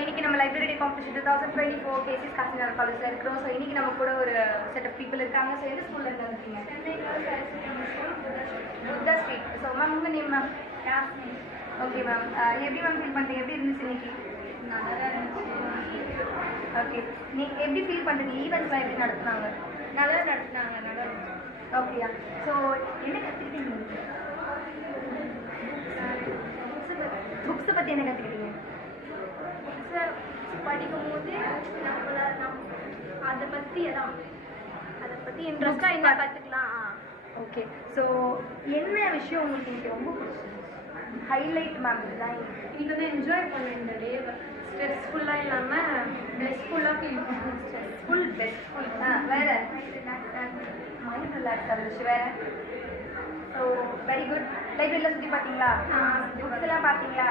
இன்னைக்கு நம்ம லைப்ரரி டே competition 2024 cases Kasinathar காலேஜில் இருக்கிறோம். ஸோ இன்னைக்கு நம்ம கூட ஒரு செட் ஆஃப் பீப்புள் இருக்காங்க. ஸோ எந்த ஸ்கூலில் இருந்து இருக்கீங்க? புத்தா ஸ்ட்ரீட். ஸோ மேம் உங்கள் நேம் மேம்? ஓகே மேம், எப்படி மேம் ஃபீல் பண்ணுறீங்க? எப்படி இருந்துச்சு இன்னைக்கு? நல்லா இருந்துச்சு. ஓகே, நீங்கள் எப்படி ஃபீல் பண்ணுறீங்க? ஈவெண்ட்ஸ்லாம் எப்படி நடத்துனாங்க? நல்லா நடத்துனாங்க, நல்லா இருந்துச்சு. ஓகேயா, ஸோ என்ன கற்றுக்கிட்டீங்க? புக்ஸை பற்றி என்ன கற்றுக்கிட்டீங்க? புக்ஸை படிக்கும்போது அதை பற்றி இன்ட்ரெஸ்டாக என்ன கற்றுக்கலாம். ஓகே, ஸோ என்ன விஷயம் உங்களுக்கு இன்னைக்கு ரொம்ப பிடிச்சது? ஹைலைட் மேம் இதுதான். இது வந்து என்ஜாய் பண்ண இந்த டே ஸ்ட்ரெஸ்ஃபுல்லாக இல்லாமல் பெஸ்ட்ஃபுல்லாக ஃபீல் பண்ணுறேன். ஸ்ட்ரெஸ்ஃபுல் பெஸ்ட்ஃபுல் வேறு மைண்ட் ரிலாக்ஸ் ஆகிடுச்சு. வேறு ஸோ வெரி குட். லைப்ரரியில் சுற்றி பார்த்தீங்களா? புக்ஸ் எல்லாம் பார்த்தீங்களா?